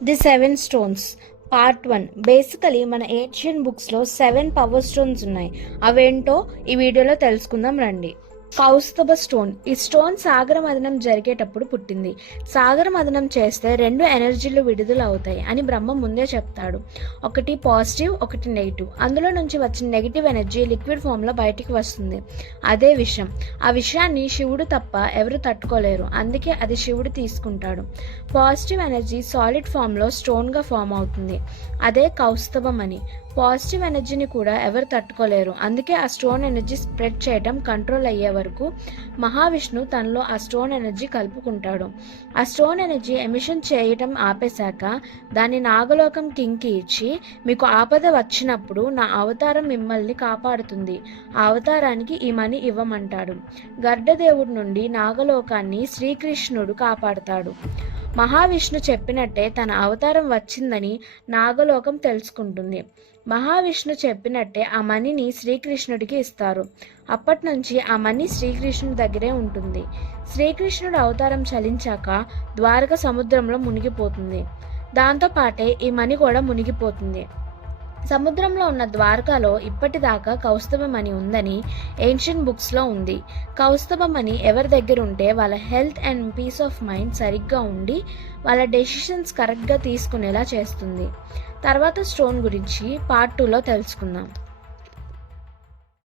The 7 stones part 1. Basically మన ancient బుక్స్లో 7 power stones ఉన్నాయి. అవేంటో ఈ వీడియోలో తెలుసుకుందాం రండి. కౌస్తుభ స్టోన్. ఈ స్టోన్ సాగర మదనం జరిగేటప్పుడు పుట్టింది. సాగర మదనం చేస్తే 2 ఎనర్జీలు విడుదల అవుతాయి అని బ్రహ్మ ముందే చెప్తాడు. ఒకటి పాజిటివ్, ఒకటి నెగిటివ్. అందులో నుంచి వచ్చిన నెగిటివ్ ఎనర్జీ లిక్విడ్ ఫామ్లో బయటికి వస్తుంది. అదే విషయం. ఆ విషయాన్ని శివుడు తప్ప ఎవరు తట్టుకోలేరు. అందుకే అది శివుడు తీసుకుంటాడు. పాజిటివ్ ఎనర్జీ సాలిడ్ ఫామ్లో స్టోన్గా ఫామ్ అవుతుంది. అదే కౌస్తుభం అని. పాజిటివ్ ఎనర్జీని కూడా ఎవరు తట్టుకోలేరు. అందుకే ఆ స్టోన్ ఎనర్జీ స్ప్రెడ్ చేయడం కంట్రోల్ అయ్యే వరకు మహావిష్ణు తనలో ఆ స్టోన్ ఎనర్జీ కలుపుకుంటాడు. ఆ స్టోన్ ఎనర్జీ ఎమిషన్ చేయటం ఆపేశాక దాన్ని నాగలోకం కింగ్కి ఇచ్చి, మీకు ఆపద వచ్చినప్పుడు నా అవతారం మిమ్మల్ని కాపాడుతుంది, ఆ అవతారానికి ఈ మనీ ఇవ్వమంటాడు. గర్డదేవుడి నుండి నాగలోకాన్ని శ్రీకృష్ణుడు కాపాడుతాడు. మహావిష్ణు చెప్పినట్టే తన అవతారం వచ్చిందని నాగలోకం తెలుసుకుంటుంది. మహావిష్ణు చెప్పినట్టే ఆ మనీని శ్రీకృష్ణుడికి ఇస్తారు. అప్పటి నుంచి ఆ మనీ శ్రీకృష్ణుడి దగ్గరే ఉంటుంది. శ్రీకృష్ణుడు అవతారం చలించాక ద్వారక సముద్రంలో మునిగిపోతుంది. దాంతోపాటే ఈ మనీ కూడా మునిగిపోతుంది. సముద్రంలో ఉన్న ద్వారకాలో ఇప్పటిదాకా కౌస్తుభమణి ఉందని ఏన్షియన్ బుక్స్లో ఉంది. కౌస్తుభమణి ఎవరి దగ్గర ఉంటే వాళ్ళ health and peace of mind సరిగ్గా ఉండి వాళ్ళ డెసిషన్స్ కరెక్ట్గా తీసుకునేలా చేస్తుంది. తర్వాత స్టోన్ గురించి పార్ట్ 2లో తెలుసుకుందాం.